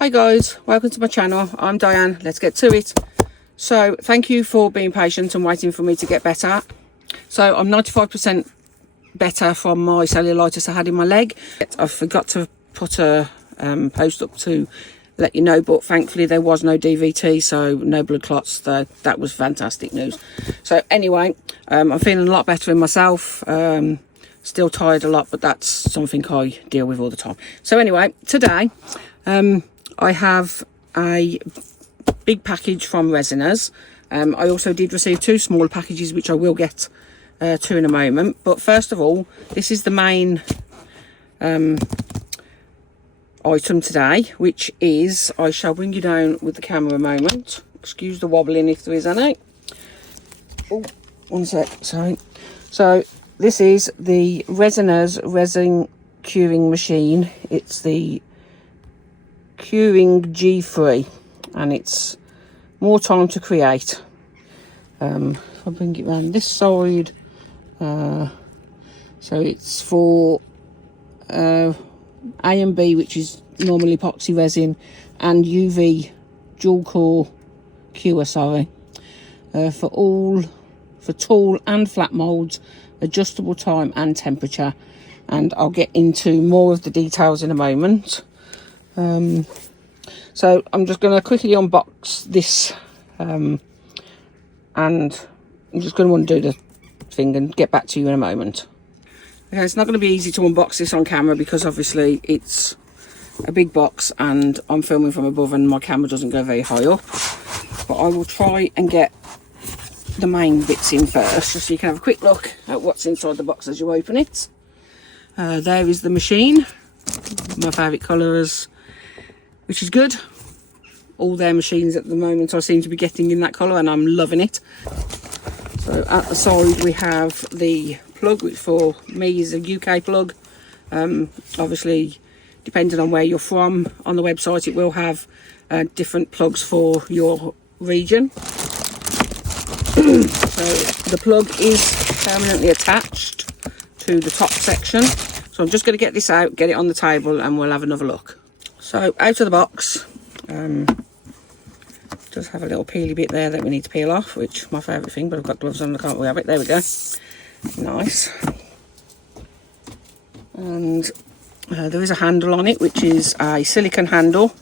Hi guys, welcome to my channel. I'm Diane. Let's get to it. So thank you for being patient and waiting for me to get better. So I'm 95% better from my cellulitis I had in my leg. I forgot to put a post up to let you know, but thankfully there was no DVT, so no blood clots. That was fantastic news. So anyway, I'm feeling a lot better in myself. Still tired a lot, but that's something I deal with all the time. So anyway, today I have a big package from Resiners. I also did receive 2 small packages, which I will get to in a moment. But first of all, this is the main item today, which is, I shall bring you down with the camera a moment. Excuse the wobbling if there is any. Oh, one sec, sorry. So this is the Resiners resin curing machine. It's the Curing G3 and it's more time to create. I'll bring it around this side. So it's for A and B, which is normally epoxy resin, and UV dual core cure, for tall and flat molds, adjustable time and temperature, and I'll get into more of the details in a moment. So I'm just going to quickly unbox this, and I'm just going to undo the thing and get back to you in a moment. Okay, it's not going to be easy to unbox this on camera because obviously it's a big box and I'm filming from above and my camera doesn't go very high up, but I will try and get the main bits in first just so you can have a quick look at what's inside the box as you open it. There is the machine, my favourite colours, which is good. All their machines at the moment I seem to be getting in that colour and I'm loving it. So at the side we have the plug, which for me is a UK plug. Obviously depending on where you're from, on the website it will have different plugs for your region. So the plug is permanently attached to the top section. So I'm just going to get this out, get it on the table, and we'll have another look. So out of the box, does have a little peely bit there that we need to peel off, which my favourite thing, but I've got gloves on, I can't have it. There we go. Nice. And there is a handle on it, which is a silicone handle.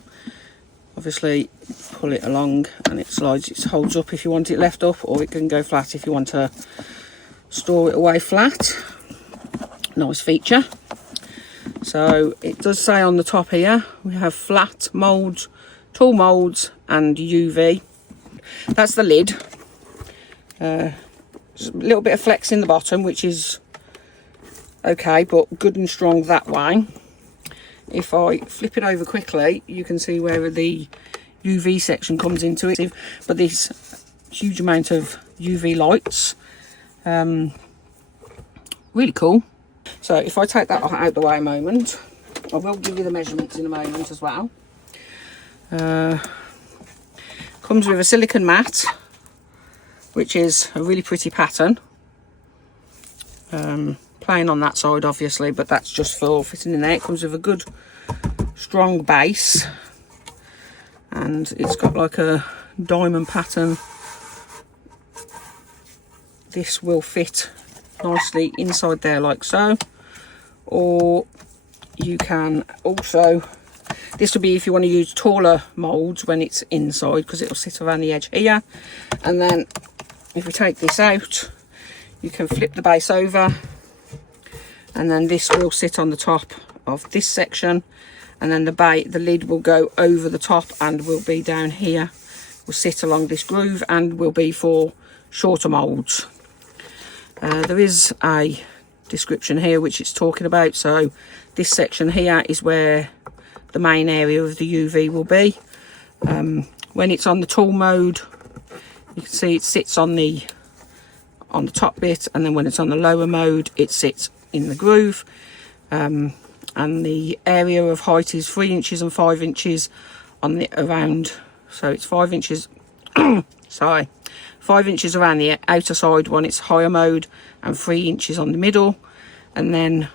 Obviously pull it along and it slides, it holds up if you want it left up, or it can go flat if you want to store it away flat. Nice feature. So it does say on the top here we have flat moulds, tall moulds and UV. That's the lid. Just a little bit of flex in the bottom, which is okay, but good and strong that way. If I flip it over quickly, you can see where the UV section comes into it. But this huge amount of UV lights, really cool. So if I take that out the way a moment, I will give you the measurements in a moment as well. Comes with a silicone mat, which is a really pretty pattern. Plain on that side obviously, but that's just for fitting in there. It comes with a good strong base, and it's got like a diamond pattern. This will fit nicely inside there like so, or you can also, this will be if you want to use taller molds when it's inside, because it will sit around the edge here. And then if we take this out, you can flip the base over, and then this will sit on the top of this section, and then the lid will go over the top and will be down here, will sit along this groove and will be for shorter molds. There is a description here which it's talking about. So this section here is where the main area of the UV will be. When it's on the tall mode, you can see it sits on the top bit, and then when it's on the lower mode it sits in the groove. And the area of height is 3 inches and 5 inches on the around, so it's 5 inches sorry, 5 inches around the outer side when it's higher mode, and 3 inches on the middle, and then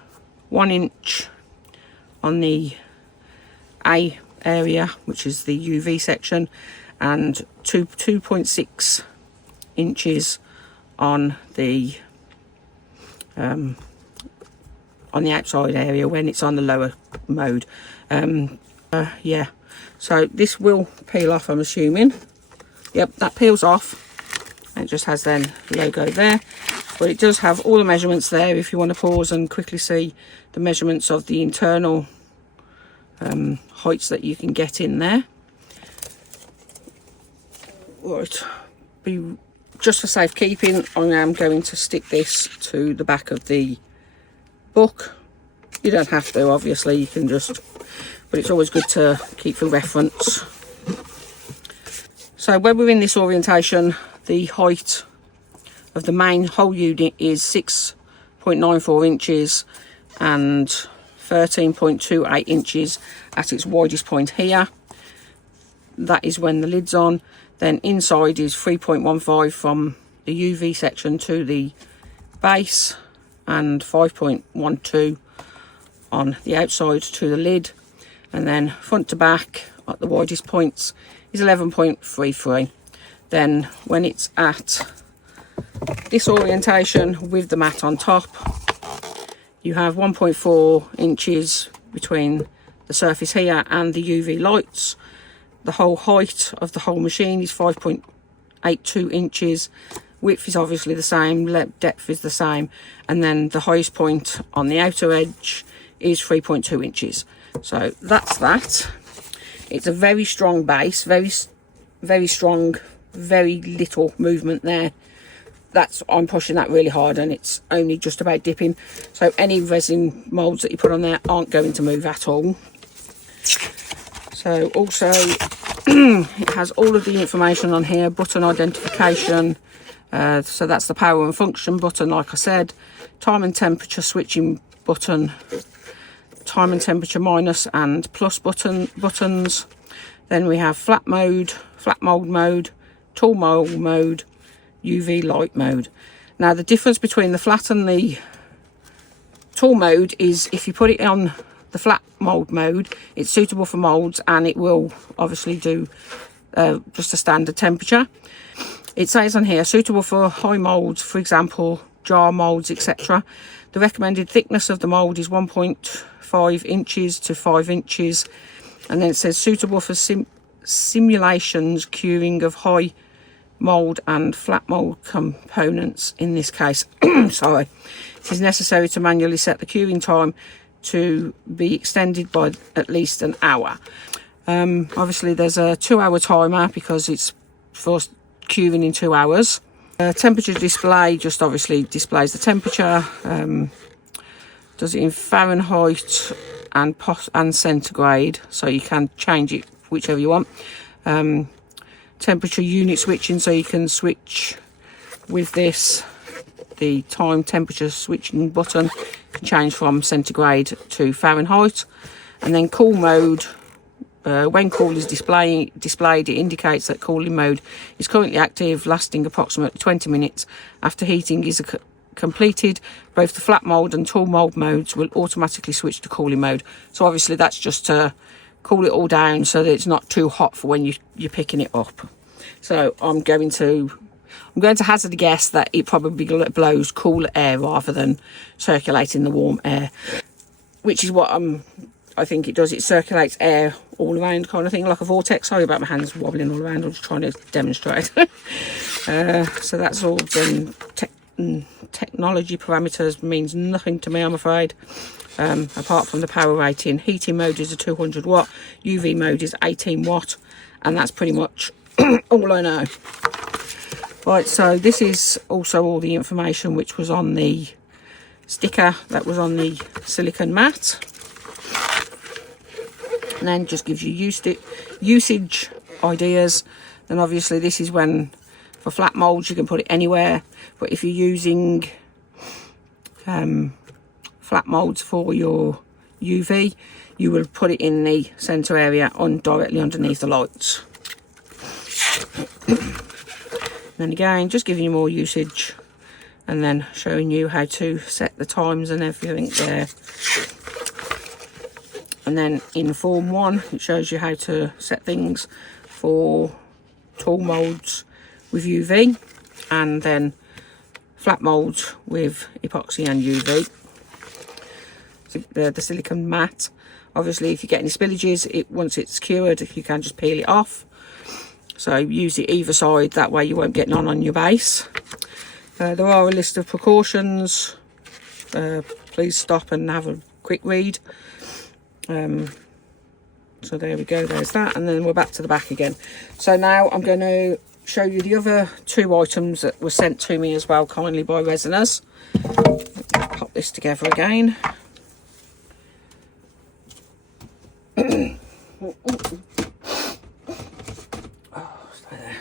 1 inch on the A area, which is the UV section, and 2.6 inches on the outside area when it's on the lower mode. Yeah, so this will peel off, I'm assuming. Yep, that peels off. It just has then the logo there, but it does have all the measurements there if you want to pause and quickly see the measurements of the internal heights that you can get in there. Right, just for safekeeping, I am going to stick this to the back of the book. You don't have to, obviously, you can just, but it's always good to keep for reference. So when we're in this orientation, the height of the main whole unit is 6.94 inches and 13.28 inches at its widest point here. That is when the lid's on. Then inside is 3.15 from the UV section to the base, and 5.12 on the outside to the lid. And then front to back at the widest points is 11.33. Then when it's at this orientation with the mat on top, you have 1.4 inches between the surface here and the UV lights. The whole height of the whole machine is 5.82 inches. Width is obviously the same, depth is the same, and then the highest point on the outer edge is 3.2 inches. So that's that. It's a very strong base, very strong, very little movement there. I'm pushing that really hard, and it's only just about dipping. So any resin moulds that you put on there aren't going to move at all. So also it has all of the information on here, button identification. So that's the power and function button, like I said, time and temperature switching button, time and temperature minus and plus buttons. Then we have flat mold mode, tool mold mode, UV light mode. Now the difference between the flat and the tool mode is if you put it on the flat mold mode, it's suitable for molds, and it will obviously do just a standard temperature. It says on here suitable for high molds, for example jar molds, etc. The recommended thickness of the mold is 1.5 inches to 5 inches, and then it says suitable for simulations curing of high mold and flat mold components. In this case, sorry, it is necessary to manually set the curing time to be extended by at least an hour. Obviously there's a 2-hour timer because it's for curing in 2 hours. Temperature display just obviously displays the temperature. Does it in Fahrenheit and centigrade, so you can change it whichever you want. Temperature unit switching, so you can switch with this. The time temperature switching button can change from centigrade to Fahrenheit. And then cool mode, when cool is displayed, it indicates that cooling mode is currently active, lasting approximately 20 minutes. After heating is completed, both the flat mold and tool mold modes will automatically switch to cooling mode. So obviously that's just to cool it all down so that it's not too hot for when you're picking it up. So I'm going to hazard a guess that it probably blows cool air rather than circulating the warm air, which is what I think it does. It circulates air all around, kind of thing, like a vortex. Sorry about my hands wobbling all around. I'm just trying to demonstrate. So that's all done. Technology parameters means nothing to me, I'm afraid, apart from the power rating. Heating mode is a 200 watt, UV mode is 18 watt, and that's pretty much all I know. Right, so this is also all the information which was on the sticker that was on the silicone mat, and then just gives you usage ideas. Then obviously this is when, for flat molds, you can put it anywhere, but if you're using flat molds for your UV, you will put it in the center area directly underneath the lights. Then again, just giving you more usage and then showing you how to set the times and everything there. And then in Form 1 it shows you how to set things for tall moulds with UV, and then flat moulds with epoxy and UV. The silicone mat, obviously if you get any spillages, once it's cured you can just peel it off, so use it either side, that way you won't get none on your base. There are a list of precautions, please stop and have a quick read. So there we go, there's that, and then we're back to the back again. So now I'm going to show you the other 2 items that were sent to me as well kindly by Resiners. Pop this together again.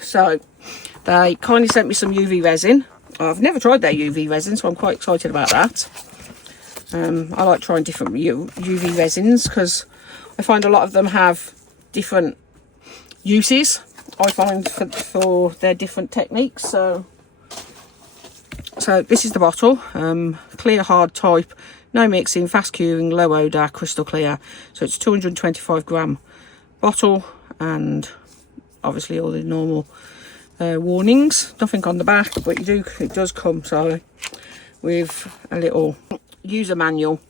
So they kindly sent me some UV resin. I've never tried their UV resin, so I'm quite excited about that. I like trying different UV resins because I find a lot of them have different uses, I find, for their different techniques. So this is the bottle, clear hard type, no mixing, fast curing, low odour, crystal clear. So it's a 225 gram bottle, and obviously all the normal warnings, nothing on the back, but it does come with a little user manual,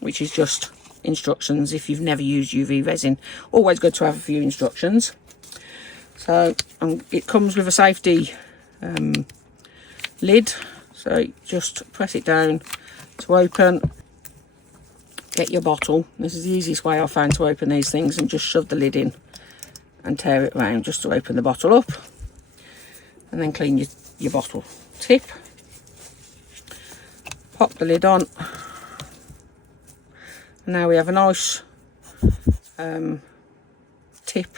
which is just instructions if you've never used UV resin. Always good to have a few instructions. So it comes with a safety lid, so just press it down to open, get your bottle. This is the easiest way I found to open these things, and just shove the lid in and tear it around just to open the bottle up, and then clean your bottle tip. Pop the lid on, and now we have a nice tip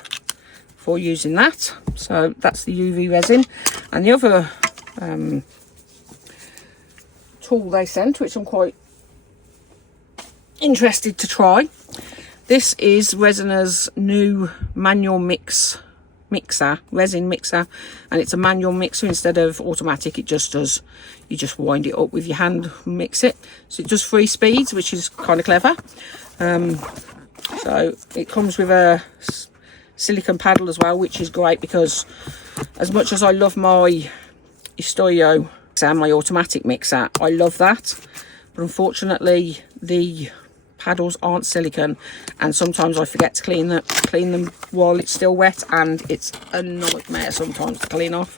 for using that. So that's the UV resin. And the other tool they sent, which I'm quite interested to try, this is Resiners' new manual resin mixer, and it's a manual mixer instead of automatic. It just does, you just wind it up with your hand and mix it, so it does 3 speeds, which is kind of clever. So it comes with a silicone paddle as well, which is great, because as much as I love my Estoyo and my automatic mixer, I love that, but unfortunately the paddles aren't silicone, and sometimes I forget to clean them while it's still wet, and it's a nightmare sometimes to clean off,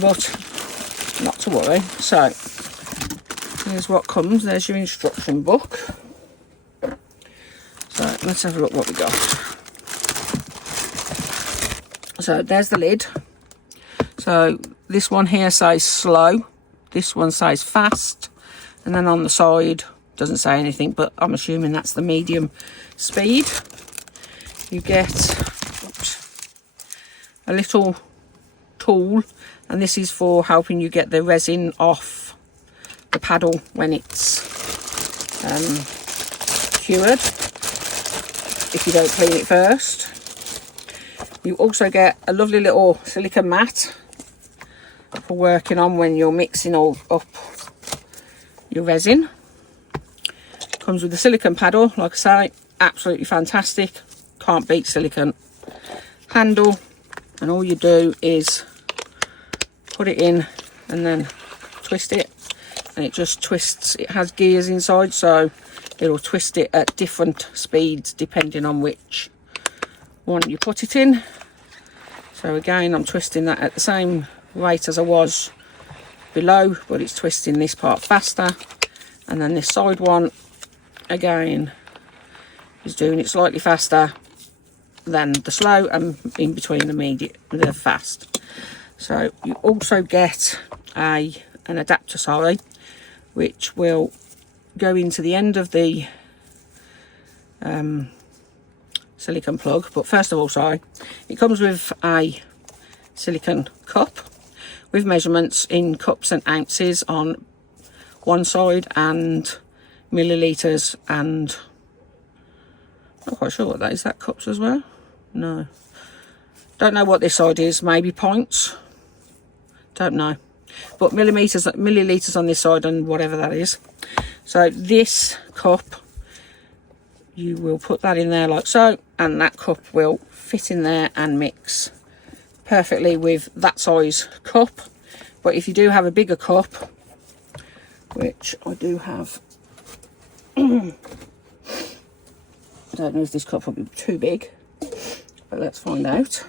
but not to worry. So here's what comes. There's your instruction book. So let's have a look what we got. So there's the lid. So this one here says slow, this one says fast, and then on the side doesn't say anything, but I'm assuming that's the medium speed. You get a little tool, and this is for helping you get the resin off the paddle when it's cured, if you don't clean it first. You also get a lovely little silicone mat for working on when you're mixing all up your resin. Comes with a silicone paddle, like I say, absolutely fantastic, can't beat silicone. Handle, and all you do is put it in and then twist it, and it just twists. It has gears inside, so it'll twist it at different speeds depending on which one you put it in. So again, I'm twisting that at the same rate as I was below, but it's twisting this part faster, and then this side one again is doing it slightly faster than the slow, and in between the fast. So you also get an adapter, which will go into the end of the silicone plug. But first of all, it comes with a silicone cup with measurements in cups and ounces on one side, and millilitres, and I'm not quite sure what that is. That cups as well? No, don't know what this side is. Maybe pints, don't know. but milliliters on this side and whatever that is. So this cup, you will put that in there like so, and that cup will fit in there and mix perfectly with that size cup. But if you do have a bigger cup, which I do have, I don't know if this cup will be too big, but let's find out.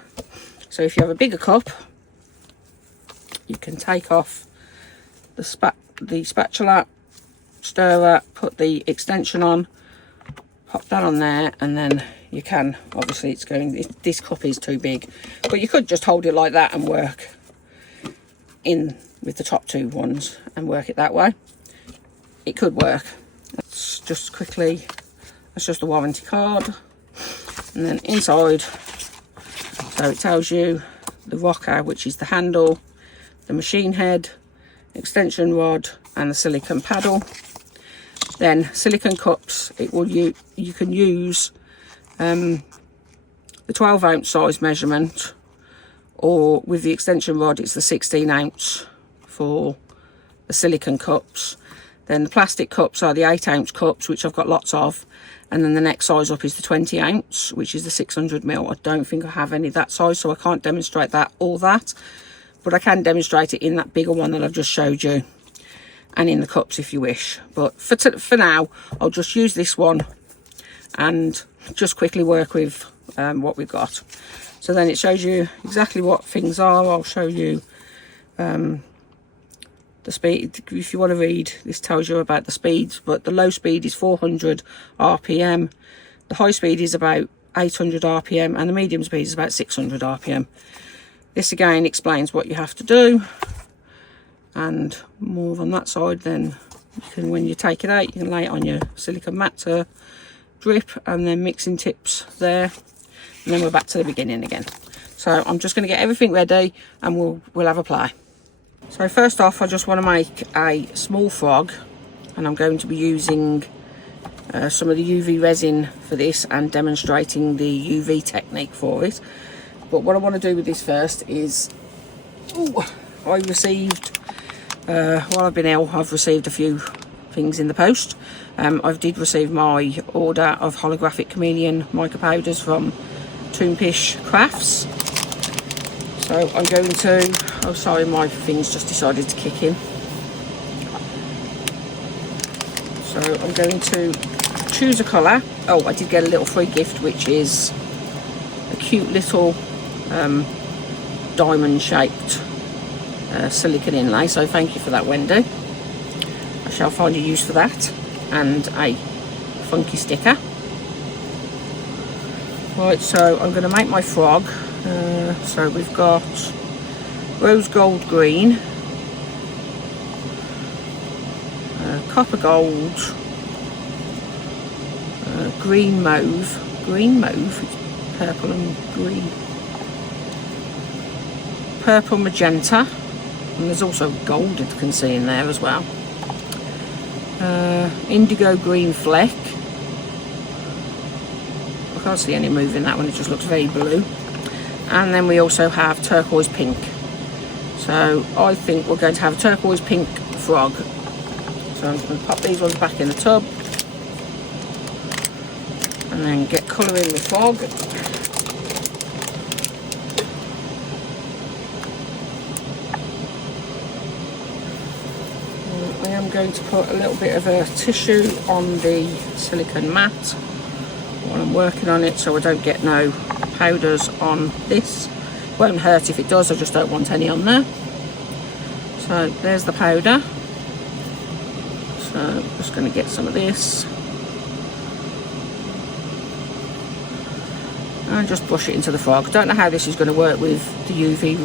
So if you have a bigger cup, you can take off the spatula, stir that, put the extension on, pop that on there, and then you can, obviously it's going, this cup is too big, but you could just hold it like that and work in with the top two ones and work it that way. It could work. Let's just quickly, that's just a warranty card, and then inside, so it tells you the rocker, which is the handle, the machine head, extension rod, and the silicone paddle. Then silicone cups, it will you can use the 12 ounce size measurement, or with the extension rod it's the 16 ounce for the silicone cups. Then the plastic cups are the 8 ounce cups, which I've got lots of, and then the next size up is the 20 ounce, which is the 600 ml. I don't think I have any that size, so I can't demonstrate that or that, but I can demonstrate it in that bigger one that I've just showed you, and in the cups if you wish. But for now, I'll just use this one and just quickly work with what we've got. So then it shows you exactly what things are. I'll show you the speed. If you want to read, this tells you about the speeds, but the low speed is 400 RPM, the high speed is about 800 RPM, and the medium speed is about 600 RPM. This again explains what you have to do, and more on that side. Then you can, when you take it out, you can lay it on your silicone mat to drip, and then mixing tips there, and then we're back to the beginning again. So I'm just going to get everything ready and we'll have a play. So first off, I just want to make a small frog, and I'm going to be using some of the UV resin for this and demonstrating the UV technique for it. But what I want to do with this first is, I received, while I've been ill, I've received a few things in the post. I did receive my order of holographic chameleon mica powders from Toonpish Crafts. So I'm going to, oh sorry, my thing's just decided to kick in. So I'm going to choose a colour. Oh, I did get a little free gift, which is a cute little diamond shaped silicone inlay, so thank you for that, Wendy. I shall find a use for that, and a funky sticker. Right, so I'm going to make my frog. So we've got rose gold green, copper gold, green mauve, it's purple and green, purple magenta, and there's also gold you can see in there as well, indigo green fleck. I can't see any move in that one, it just looks very blue. And then we also have turquoise pink. So I think we're going to have a turquoise pink frog. So I'm just going to pop these ones back in the tub and then get colouring the frog. I am going to put a little bit of a tissue on the silicone mat while I'm working on it, so I don't get no powders on this. Won't hurt if it does, I just don't want any on there. So there's the powder. So I'm just going to get some of this and just brush it into the frog. Don't know how this is going to work with the UV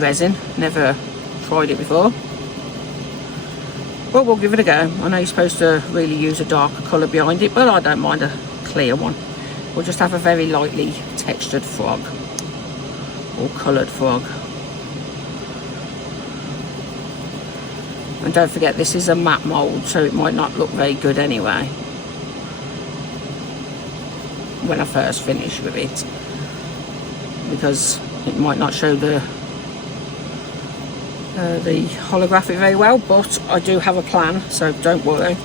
resin. Never tried it before, but we'll give it a go. I know you're supposed to really use a darker colour behind it, but I don't mind a clear one. We'll just have a very lightly textured frog, or coloured frog. And don't forget, this is a matte mould, so it might not look very good anyway when I first finish with it, because it might not show the the holographic very well, but I do have a plan, so don't worry.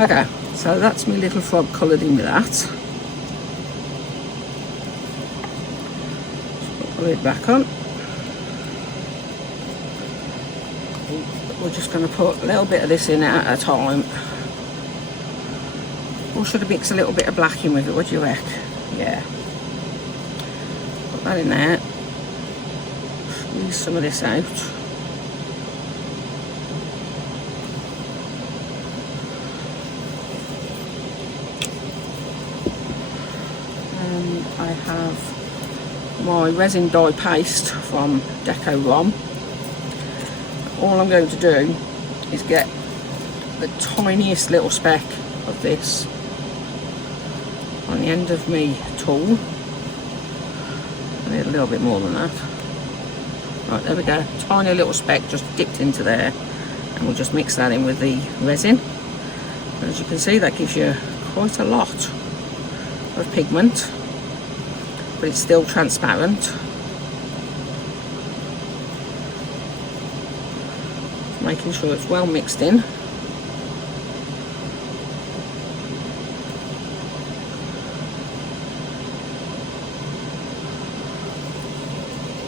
Okay, so that's my little frog coloured in with that. Put the lid back on. We're just going to put a little bit of this in at a time. Or should I mix a little bit of black in with it? What do you reckon? Yeah. Put that in there. Squeeze some of this out. And I have my resin dye paste from Deco Rom. All I'm going to do is get the tiniest little speck of this on the end of my tool. I need a little bit more than that. Right, there we go. Tiny little speck just dipped into there, and we'll just mix that in with the resin. And as you can see, that gives you quite a lot of pigment, but it's still transparent. Making sure it's well mixed in.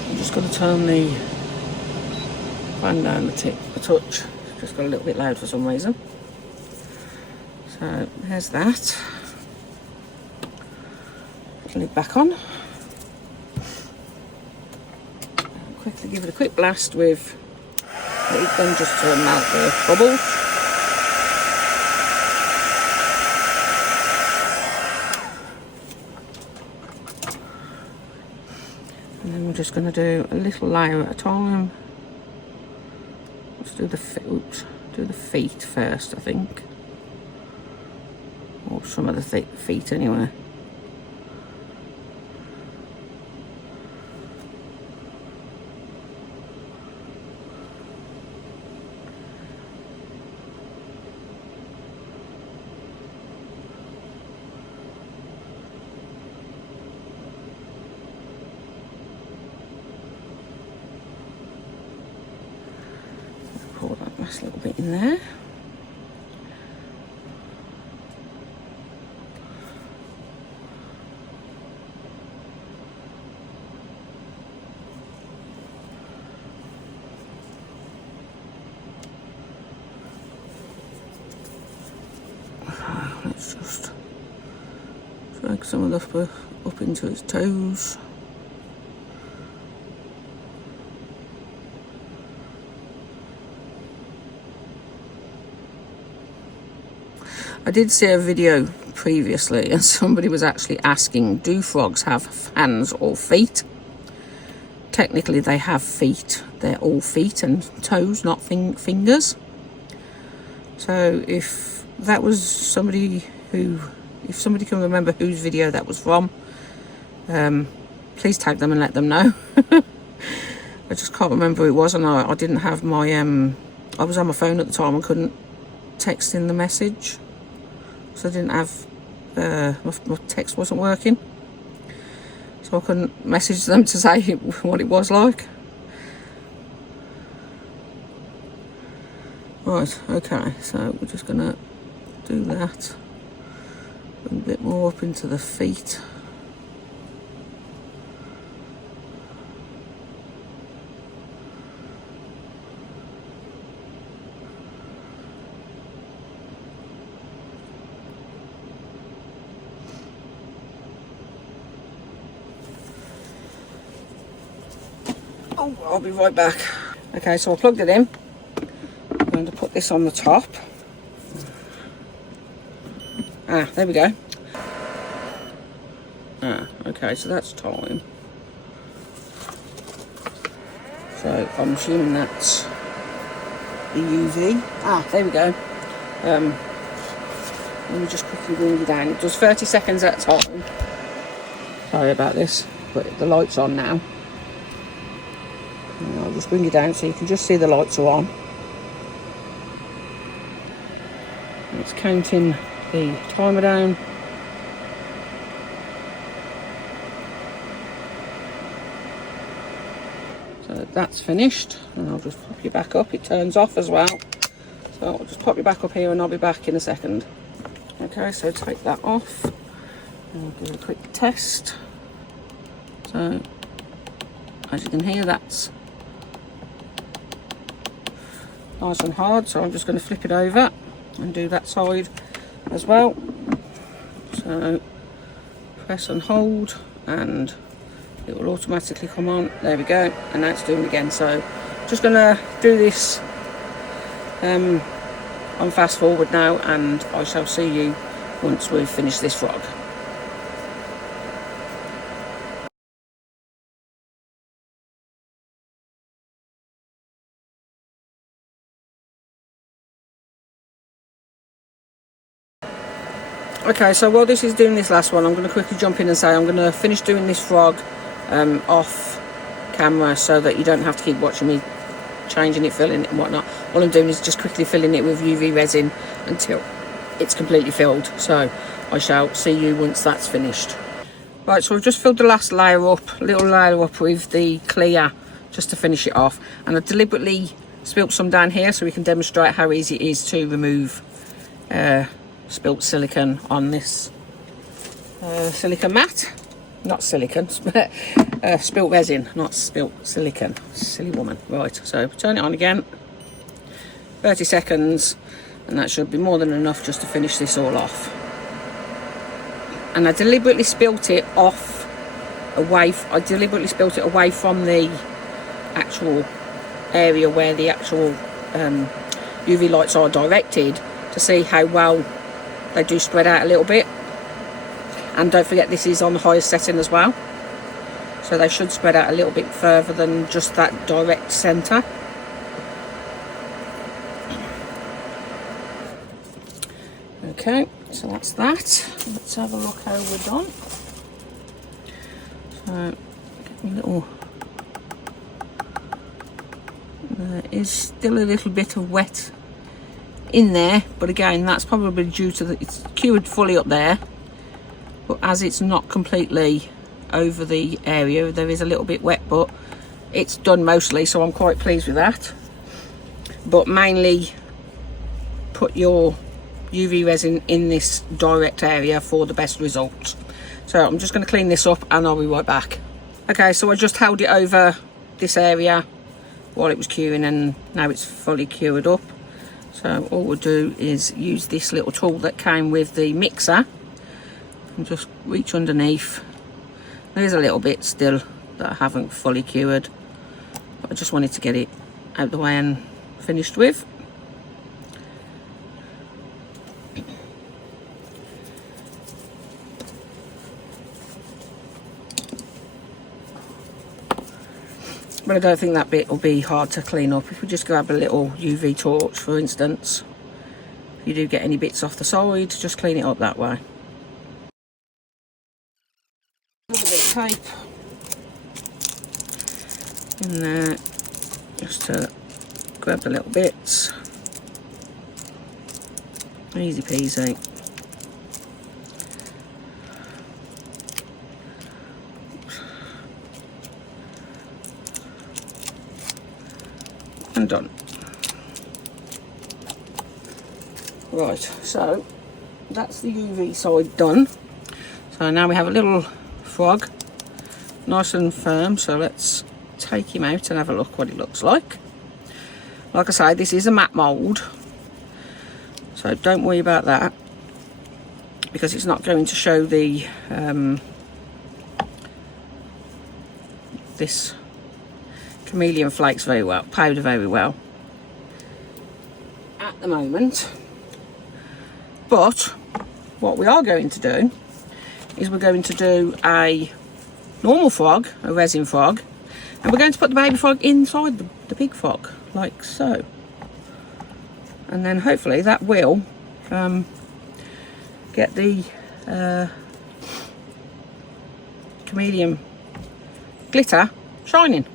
I'm just going to turn the fan down a touch. Just got a little bit loud for some reason. So there's that. Put the lid back on. Quickly give it a quick blast with heat gun just to melt the bubbles. And then we're just going to do a little layer at a time. Let's do the feet first, I think, or some of the feet anyway. Pour that last little bit in there. Let's just drag some of the stuff up into its toes. I did see a video previously and somebody was actually asking, do frogs have hands or feet? Technically they have feet. They're all feet and toes, not fingers. So if that was somebody who, if somebody can remember whose video that was from, please tag them and let them know. I just can't remember who it was, and I didn't have my, I was on my phone at the time and couldn't text in the message. So I didn't have, my text wasn't working. So I couldn't message them to say what it was like. Right, okay, so we're just gonna do that. Bring a bit more up into the feet. Oh, I'll be right back. Okay, so I plugged it in. I'm going to put this on the top. Ah, there we go. Ah, okay, so that's time. So I'm assuming that's the UV. Ah, there we go. Let me just quickly bring it down. It does 30 seconds at a time. Sorry about this, but the light's on now. And I'll just bring it down so you can just see the lights are on. And it's counting the timer down. So that's finished, and I'll just pop you back up. It turns off as well, so I'll just pop you back up here and I'll be back in a second. Okay, so take that off and I'll give it a quick test. So as you can hear, that's nice and hard, so I'm just going to flip it over and do that side as well. So press and hold and it will automatically come on. There we go, and now it's doing it again. So just going to do this on fast forward now, and I shall see you once we've finished this frog. Okay, so while this is doing this last one, I'm going to quickly jump in and say I'm going to finish doing this frog off camera so that you don't have to keep watching me changing it, filling it and whatnot. All I'm doing is just quickly filling it with UV resin until it's completely filled. So I shall see you once that's finished. Right, so I've just filled the last layer up, little layer up with the clear just to finish it off. And I deliberately spilt some down here so we can demonstrate how easy it is to remove spilt silicone on this silicone mat. Not silicone, spilt resin, not spilt silicone. Silly woman. Right, so turn it on again. 30 seconds, and that should be more than enough just to finish this all off. And I deliberately spilt it away from the actual area where the actual UV lights are directed to see how well they do spread out a little bit. And don't forget, this is on the highest setting as well, so they should spread out a little bit further than just that direct centre. Okay, so that's that. Let's have a look how we're done. So get me little, there is still a little bit of wet in there, but again, that's probably due to it's cured fully up there, but as it's not completely over the area, there is a little bit wet, but it's done mostly, so I'm quite pleased with that. But mainly put your UV resin in this direct area for the best results. So I'm just going to clean this up and I'll be right back. Okay, so I just held it over this area while it was curing, and now it's fully cured up. So all we'll do is use this little tool that came with the mixer and just reach underneath. There's a little bit still that I haven't fully cured, but I just wanted to get it out the way and finished with. But I don't think that bit will be hard to clean up. If we just grab a little UV torch, for instance, if you do get any bits off the side, just clean it up that way. A little bit of tape in there, just to grab the little bits. Easy peasy. And done. Right, so that's the UV side done. So now we have a little frog, nice and firm, so let's take him out and have a look what it looks like. Like I say, this is a matte mould, so don't worry about that, because it's not going to show the this chameleon flakes very well, powder very well at the moment. But what we are going to do is we're going to do a normal frog, a resin frog, and we're going to put the baby frog inside the big frog, like so. And then hopefully that will get the chameleon glitter shining.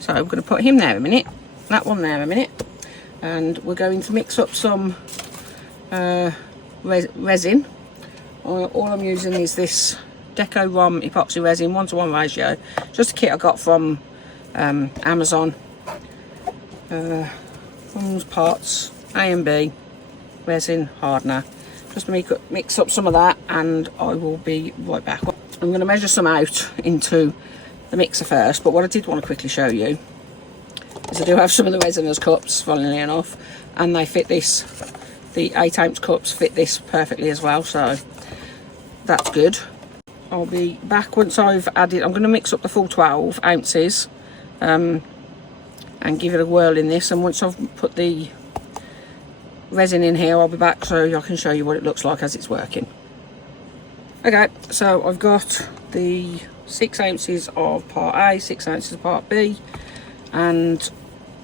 So I'm going to put him there a minute, that one there a minute, and we're going to mix up some resin. All I'm using is this Deco Rom epoxy resin, 1:1 ratio, just a kit I got from Amazon. Parts A and B resin hardener. Just mix up some of that and I will be right back. I'm going to measure some out into the mixer first, but what I did want to quickly show you is I do have some of the Resiners cups, funnily enough, and they fit this. The 8-ounce cups fit this perfectly as well, so that's good. I'll be back once I've added, I'm going to mix up the full 12 ounces and give it a whirl in this, and once I've put the resin in here I'll be back so I can show you what it looks like as it's working. Okay, so I've got the 6 ounces of part A, 6 ounces of part B, and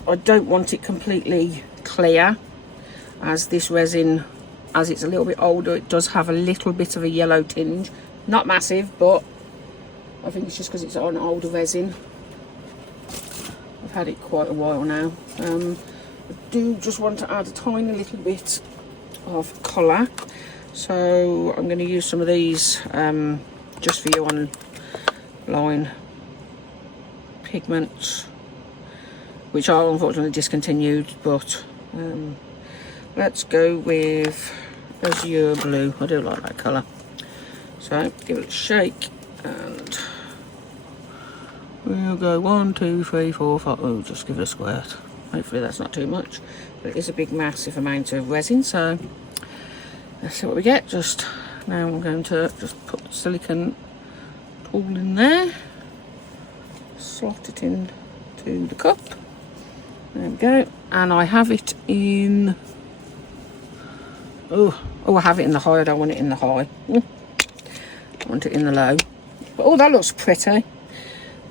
I don't want it completely clear, as this resin, as it's a little bit older, it does have a little bit of a yellow tinge. Not massive, but I think it's just because it's on older resin. I've had it quite a while now. I do just want to add a tiny little bit of colour, so I'm going to use some of these just for you on line pigments, which are unfortunately discontinued, but let's go with azure blue. I do like that colour, so give it a shake and we'll go 1, 2, 3, 4, 5. Oh, just give it a squirt. Hopefully that's not too much, but it is a big massive amount of resin, so let's see what we get. Just now I'm going to just put the silicone tool in there, slot it in to the cup. There we go, and I have it in, oh I have it in the high. I don't want it in the high. I want it in the low. But oh, that looks pretty.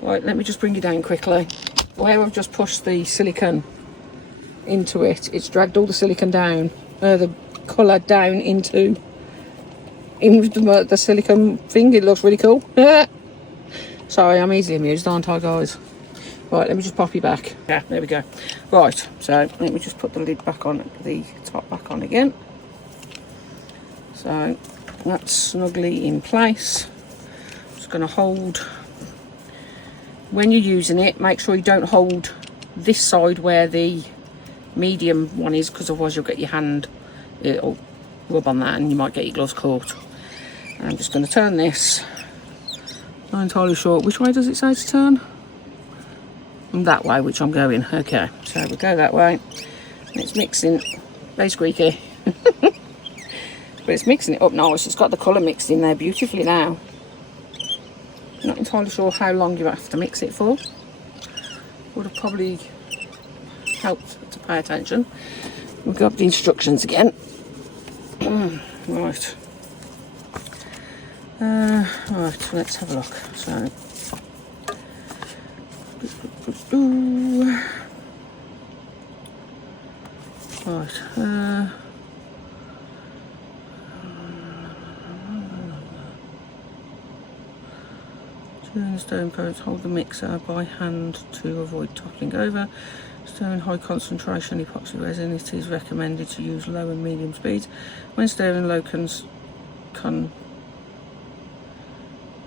Right, let me just bring it down quickly. Where I've just pushed the silicone into it, it's dragged all the silicone down, the colour down into the silicone thing. It looks really cool. Sorry, I'm easily amused, aren't I, guys? Right, let me just pop you back. Yeah, there we go. Right, so let me just put the lid back on, the top back on again. So that's snugly in place. Just going to hold. When you're using it, make sure you don't hold this side where the medium one is, because otherwise you'll get your hand, it'll rub on that and you might get your gloves caught. And I'm just going to turn this. Not entirely sure. Which way does it say to turn? That way, which I'm going. Okay, so we'll go that way. And it's mixing, very squeaky. But it's mixing it up nice. It's got the colour mixed in there beautifully now. Not entirely sure how long you have to mix it for. Would have probably helped to pay attention. We'll go up the instructions again. Right. Right, let's have a look. So, right. During the stirring process, hold the mixer by hand to avoid toppling over. Stirring high concentration epoxy resin, it is recommended to use low and medium speeds. When stirring low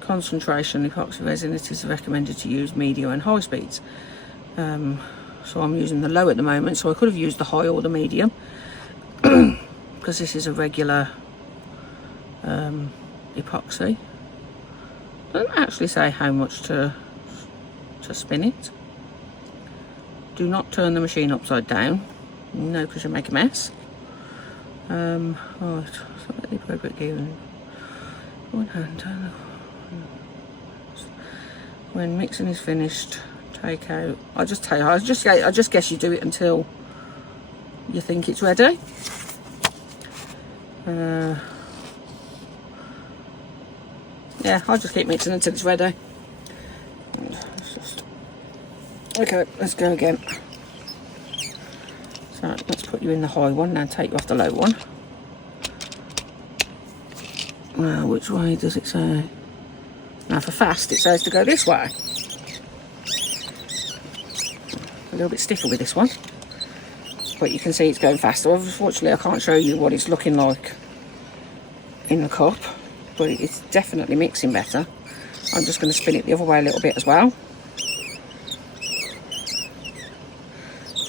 concentration epoxy resin, it is recommended to use medium and high speeds. So I'm using the low at the moment, so I could have used the high or the medium because this is a regular epoxy. Doesn't actually say how much to spin it. Do not turn the machine upside down. No, because you'll make a mess. Right, so let the appropriate gear in one hand. Turn the, when mixing is finished, take out. I just guess you do it until you think it's ready. Yeah, I'll just keep mixing until it's ready. Okay, let's go again. So let's put you in the high one, now take you off the low one. Well, which way does it say? Now for fast, it says to go this way. A little bit stiffer with this one, but you can see it's going faster. Unfortunately, I can't show you what it's looking like in the cup, but it's definitely mixing better. I'm just going to spin it the other way a little bit as well.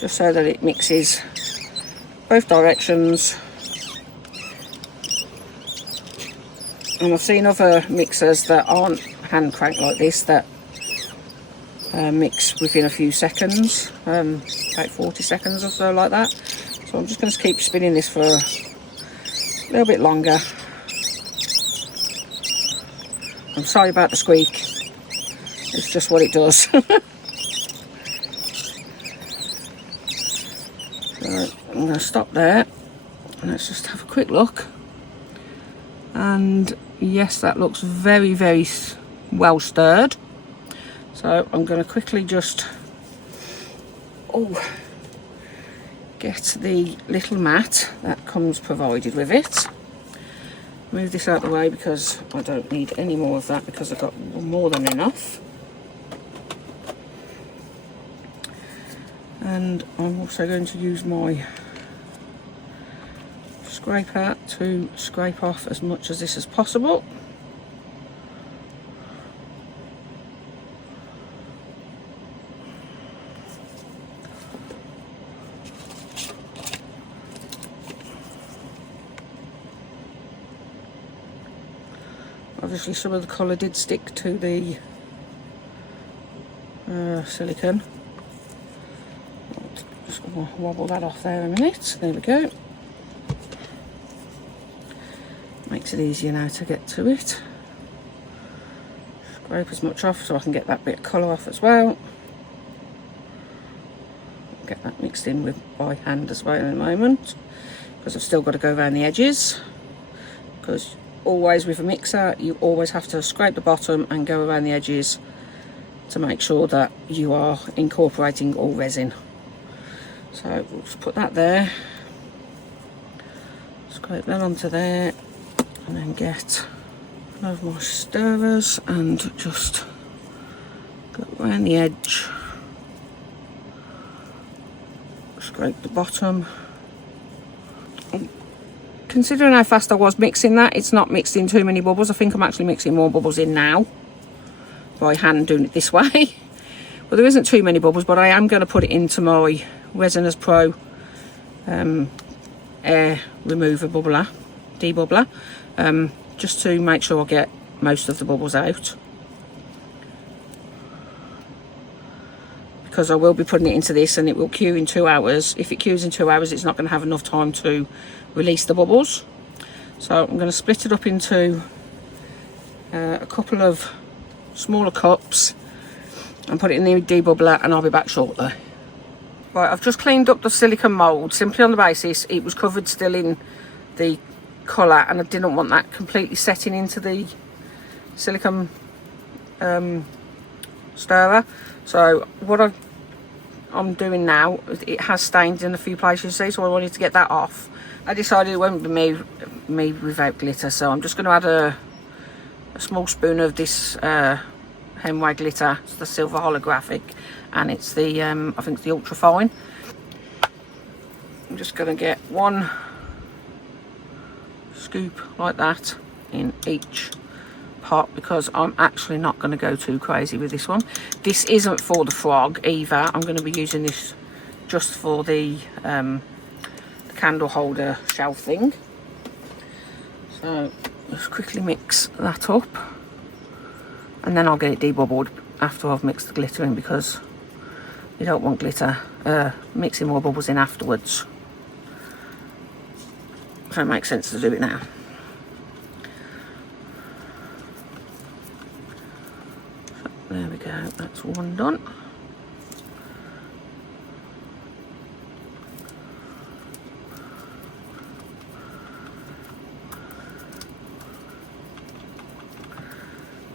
just so that it mixes both directions. And I've seen other mixers that aren't hand cranked like this that mix within a few seconds, about 40 seconds or so, like that. So I'm just going to keep spinning this for a little bit longer. I'm sorry about the squeak, it's just what it does. So I'm going to stop there and let's just have a quick look. And yes, that looks very, very well stirred. So I'm going to quickly just get the little mat that comes provided with it. Move this out of the way because I don't need any more of that because I've got more than enough. And I'm also going to use my scraper to scrape off as much of this as possible. Obviously some of the colour did stick to the silicone. Just going to wobble that off there a minute. There we go. Makes it easier now to get to it. Scrape as much off so I can get that bit of colour off as well. Get that mixed in with by hand as well in a moment, because I've still got to go around the edges, because always with a mixer you always have to scrape the bottom and go around the edges to make sure that you are incorporating all resin. So we'll just put that there, scrape that onto there, and then get one of my stirrers and just go around the edge, scrape the bottom. Considering how fast I was mixing that, it's not mixed in too many bubbles. I think I'm actually mixing more bubbles in now by hand, doing it this way. Well, there isn't too many bubbles, but I am going to put it into my Resiners Pro air remover bubbler, debubbler, just to make sure I get most of the bubbles out. Because I will be putting it into this and it will cure in 2 hours. If it cures in 2 hours, it's not going to have enough time to release the bubbles. So I'm going to split it up into a couple of smaller cups and put it in the debubbler, and I'll be back shortly. Right, I've just cleaned up the silicone mould simply on the basis it was covered still in the colour and I didn't want that completely setting into the silicone stirrer. So what I'm doing now, it has stained in a few places, see, so I wanted to get that off. I decided it won't be me without glitter, so I'm just going to add a small spoon of this Hemway glitter. It's the silver holographic, and it's the I think it's the ultra fine. I'm just going to get one scoop like that in each pot, because I'm actually not going to go too crazy with this one. This isn't for the frog either. I'm going to be using this just for the candle holder shelf thing. So let's quickly mix that up, and then I'll get it debubbled after I've mixed the glitter in, because you don't want glitter mixing more bubbles in afterwards. So it makes sense to do it now. There we go, that's one done.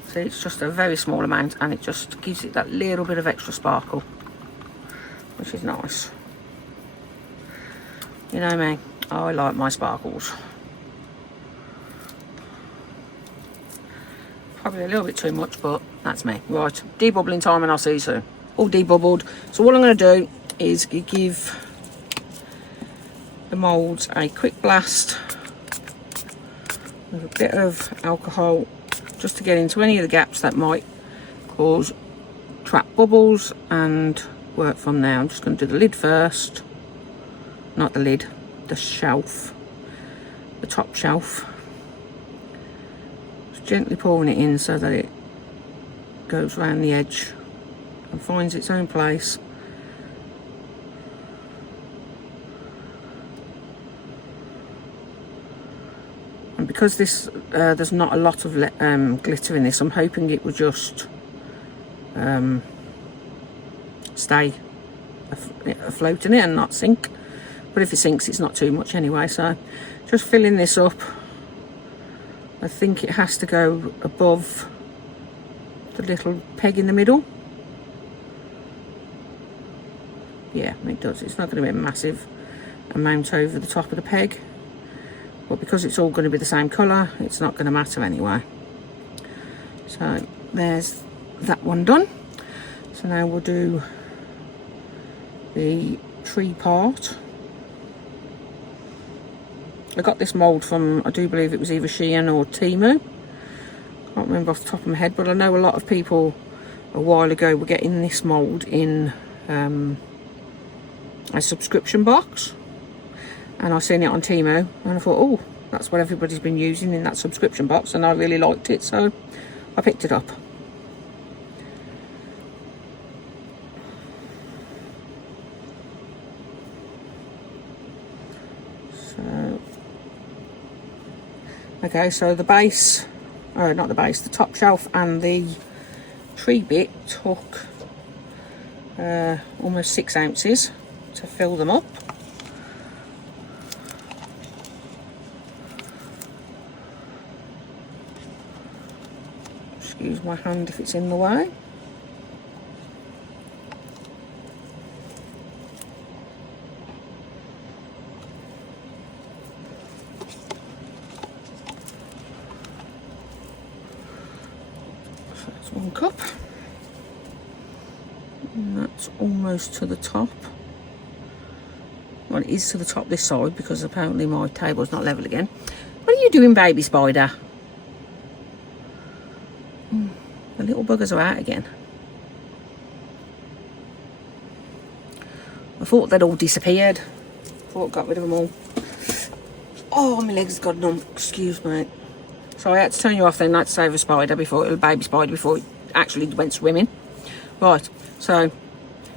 See, it's just a very small amount and it just gives it that little bit of extra sparkle, which is nice. You know me, I like my sparkles. Probably a little bit too much, but that's me. Right, debubbling time and I'll see you soon. All debubbled. So what I'm going to do is give the moulds a quick blast with a bit of alcohol, just to get into any of the gaps that might cause trapped bubbles and work from there. I'm just going to do the lid first. Not the lid, the shelf. The top shelf. Just gently pouring it in so that it goes around the edge and finds its own place. And because this there's not a lot of glitter in this, I'm hoping it will just stay afloat in it and not sink. But if it sinks, it's not too much anyway. So just filling this up. I think it has to go above the little peg in the middle. Yeah, it does. It's not going to be a massive amount over the top of the peg, but because it's all going to be the same colour, it's not going to matter anyway. So there's that one done. So now we'll do the tree part. I got this mould from, I do believe it was either Shein or Temu. Can't remember off the top of my head, but I know a lot of people a while ago were getting this mould in a subscription box. And I seen it on Temu and I thought, oh, that's what everybody's been using in that subscription box, and I really liked it, so I picked it up. Okay, so the base, not the base, the top shelf and the tree bit took almost 6 ounces to fill them up. Excuse my hand if it's in the way. One cup, and that's almost to the top. Well, it is to the top this side because apparently my table's not level again. What are you doing, baby spider? The little buggers are out again. I thought they'd all disappeared. Thought I got rid of them all. Oh, my legs got numb. Excuse me. So I had to turn you off then, not to save a spider before, a baby spider, before it actually went swimming. Right, so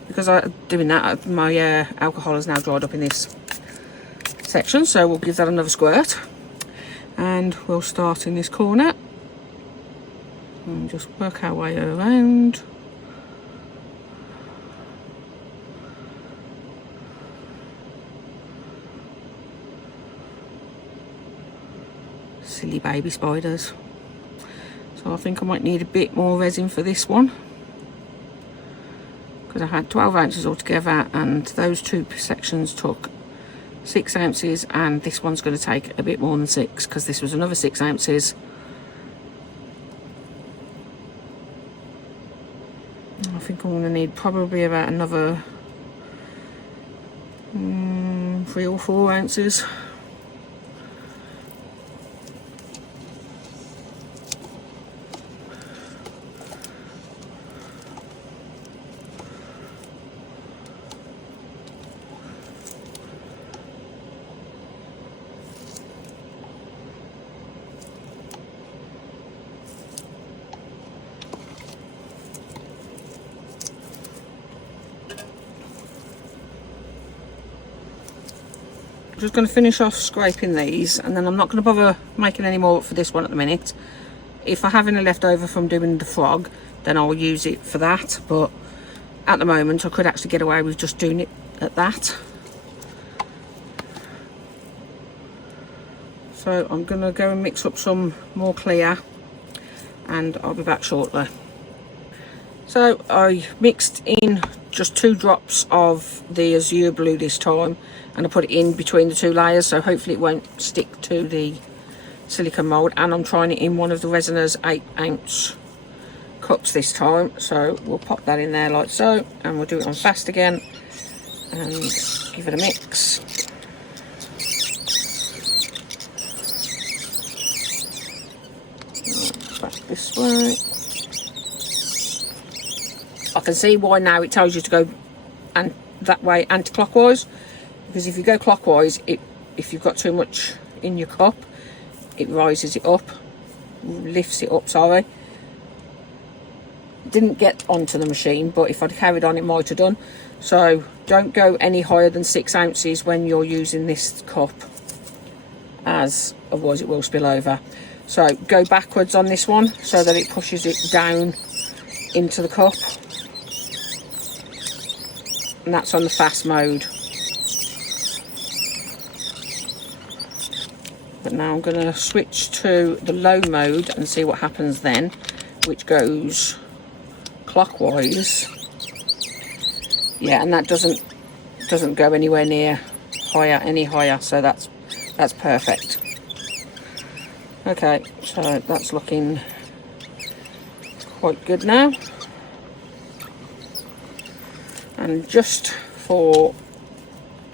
because I'm doing that, my alcohol has now dried up in this section, so we'll give that another squirt. And we'll start in this corner. And just work our way around. Silly baby spiders. So I think I might need a bit more resin for this one, because I had 12 ounces altogether and those two sections took 6 ounces, and this one's going to take a bit more than 6 because this was another 6 ounces. I think I'm going to need probably about another 3 or 4 ounces. I'm just going to finish off scraping these, and then I'm not going to bother making any more for this one at the minute. If I have any left over from doing the frog, then I'll use it for that, but at the moment I could actually get away with just doing it at that. So I'm going to go and mix up some more clear, and I'll be back shortly. So I mixed in just 2 drops of the azure blue this time, and I put it in between the 2 layers, so hopefully it won't stick to the silicone mould. And I'm trying it in one of the Resiners 8-ounce cups this time, so we'll pop that in there like so, and we'll do it on fast again and give it a mix. Back this way. I can see why now it tells you to go and that way anti-clockwise, because if you go clockwise, if you've got too much in your cup, it rises it up, lifts it up, sorry. Didn't get onto the machine, but if I'd carried on it might have done. So don't go any higher than 6 ounces when you're using this cup, as otherwise it will spill over. So go backwards on this one so that it pushes it down into the cup, and that's on the fast mode. But now I'm going to switch to the low mode and see what happens then, which goes clockwise. Yeah, and that doesn't go anywhere near any higher, so that's perfect. Okay, so that's looking quite good now. And just for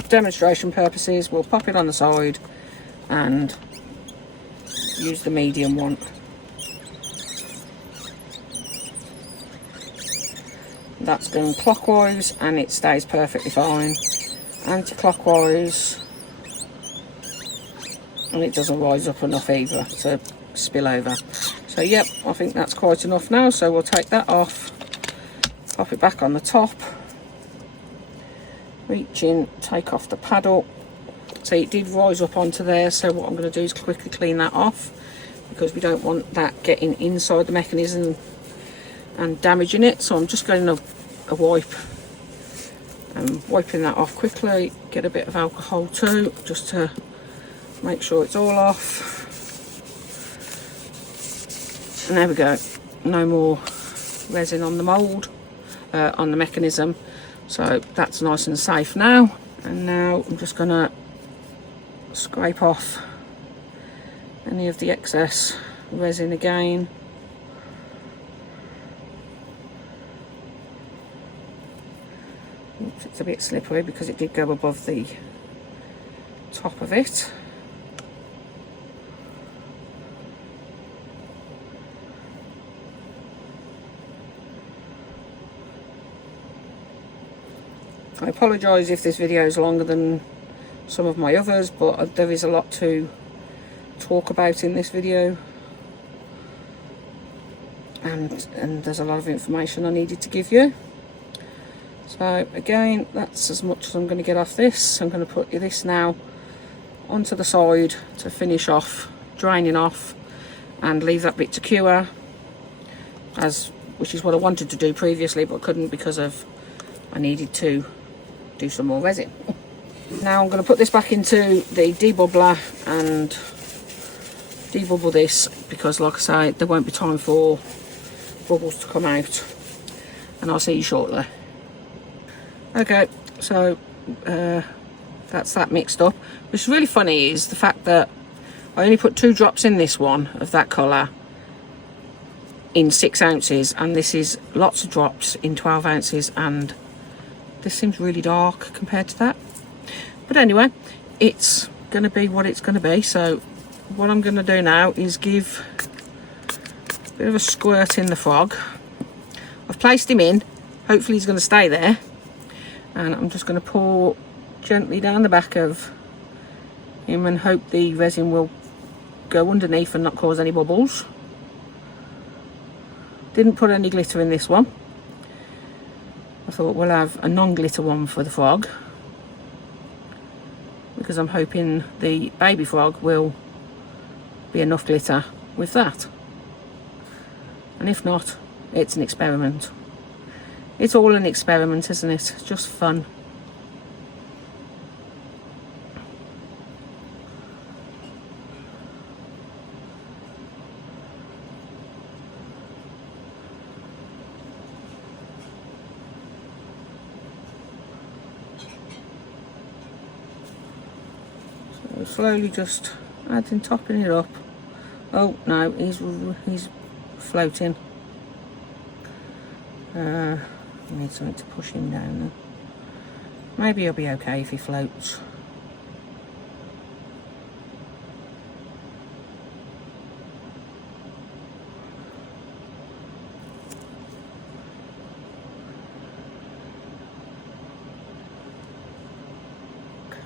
demonstration purposes, we'll pop it on the side and use the medium one. That's going clockwise and it stays perfectly fine. Anti-clockwise, and it doesn't rise up enough either to spill over. So yep, I think that's quite enough now, so we'll take that off, pop it back on the top, reach in, take off the paddle. So it did rise up onto there, so what I'm going to do is quickly clean that off, because we don't want that getting inside the mechanism and damaging it. So I'm just going a wipe and wiping that off quickly. Get a bit of alcohol too, just to make sure it's all off. And there we go, no more resin on the mould, on the mechanism, so that's nice and safe now. And now I'm just going to scrape off any of the excess resin again. Oops, it's a bit slippery because it did go above the top of it. I apologise if this video is longer than some of my others, but there is a lot to talk about in this video, and there's a lot of information I needed to give you. So again, that's as much as I'm going to get off this. I'm going to put this now onto the side to finish off draining off and leave that bit to cure, which is what I wanted to do previously but couldn't because I needed to do some more resin. Now I'm going to put this back into the debubbler and debubble this, because like I say, there won't be time for bubbles to come out, and I'll see you shortly. Okay, so that's that mixed up. What's really funny is the fact that I only put 2 drops in this one of that colour in 6 ounces, and this is lots of drops in 12 ounces, and this seems really dark compared to that. But anyway, it's going to be what it's going to be. So what I'm going to do now is give a bit of a squirt in the frog. I've placed him in, hopefully he's going to stay there, and I'm just going to pour gently down the back of him and hope the resin will go underneath and not cause any bubbles. Didn't put any glitter in this one. I thought we'll have a non-glitter one for the frog, because I'm hoping the baby frog will be enough glitter with that. And if not, it's an experiment. It's all an experiment, isn't it? It's just fun. Slowly just topping it up. Oh no, he's floating. I need something to push him down then. Maybe he'll be okay if he floats.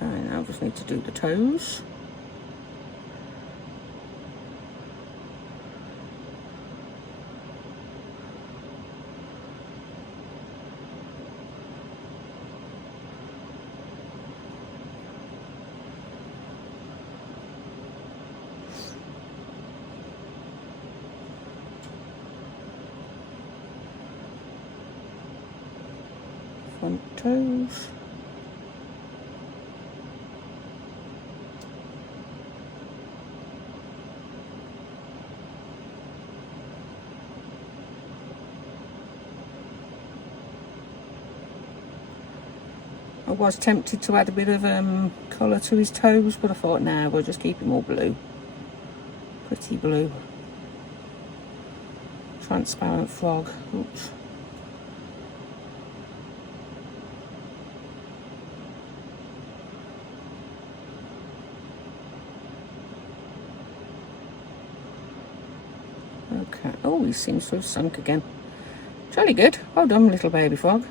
Okay, now I just need to do the toes. Front toes. I was tempted to add a bit of colour to his toes, but I thought, nah, we'll just keep him all blue. Pretty blue. Transparent frog. Oops. Okay. Oh, he seems to have sunk again. Jolly good. Well done, little baby frog.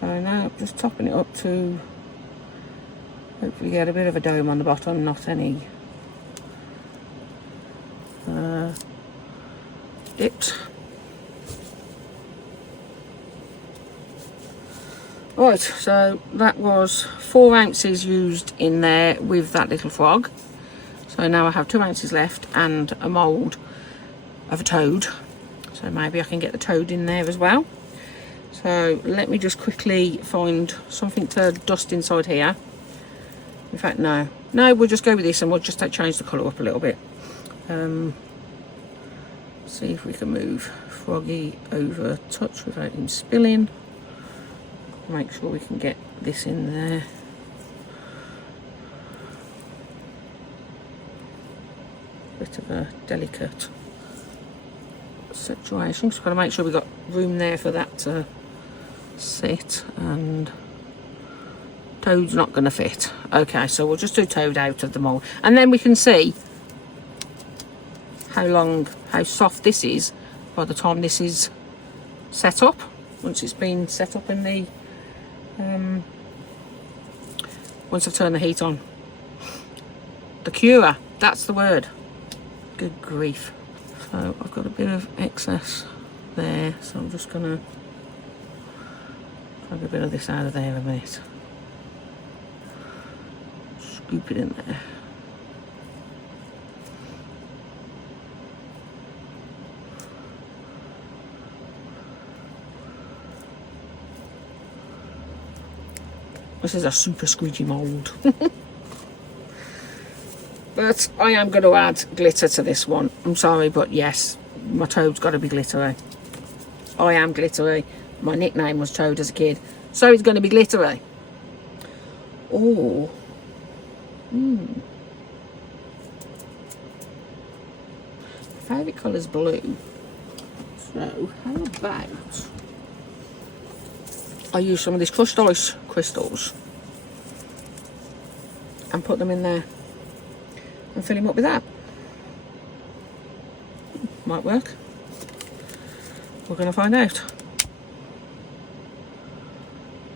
So now just topping it up to hopefully get a bit of a dome on the bottom, not any dips. Right, so that was 4 ounces used in there with that little frog. So now I have 2 ounces left and a mould of a toad. So maybe I can get the toad in there as well. So let me just quickly find something to dust inside here. In fact, no, we'll just go with this and we'll just change the colour up a little bit. See if we can move Froggy over a touch without him spilling. Make sure we can get this in there. Bit of a delicate situation. Just got to make sure we've got room there for that to sit, and toad's not going to fit. Okay, so we'll just do toad out of the mould, and then we can see how soft this is by the time this is set up. Once it's been set up in the once I've turned the heat on. The cure, that's the word. Good grief. So I've got a bit of excess there, so I'm just gonna drag a bit of this out of there a minute. Scoop it in there. This is a super squeaky mould. But I am going to add glitter to this one. I'm sorry, but yes, my toad's got to be glittery. I am glittery. My nickname was Toad as a kid, so it's going to be glittery. Oh. Favourite colour's blue. So, how about I use some of these crushed ice crystals and put them in there and fill him up with that. Might work. We're going to find out.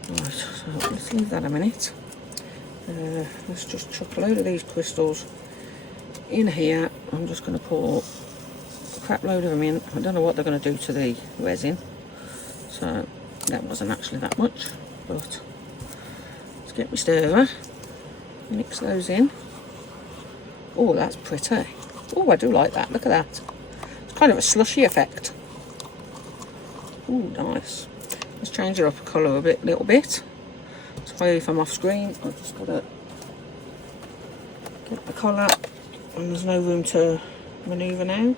Right, so let's leave that a minute. Let's just chuck a load of these crystals in here. I'm just going to pour a crap load of them in. I don't know what they're going to do to the resin. So that wasn't actually that much, but let's get my stirrer, mix those in. Oh, that's pretty. Oh, I do like that. Look at that. It's kind of a slushy effect. Oh, nice. Let's change it up a colour a little bit. Sorry if I'm off screen. I've just got to get the colour, and there's no room to manoeuvre now.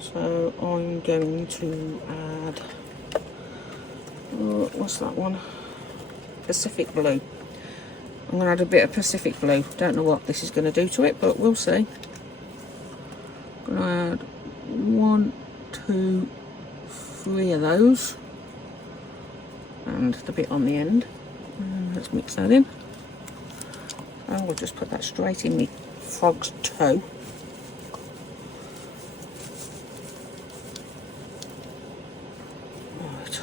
So I'm going to add, what's that one? Pacific blue. I'm going to add a bit of Pacific blue. Don't know what this is going to do to it, but we'll see. I'm going to add 1, 2, 3 of those, and the bit on the end. Let's mix that in. And we'll just put that straight in my frog's toe. Right.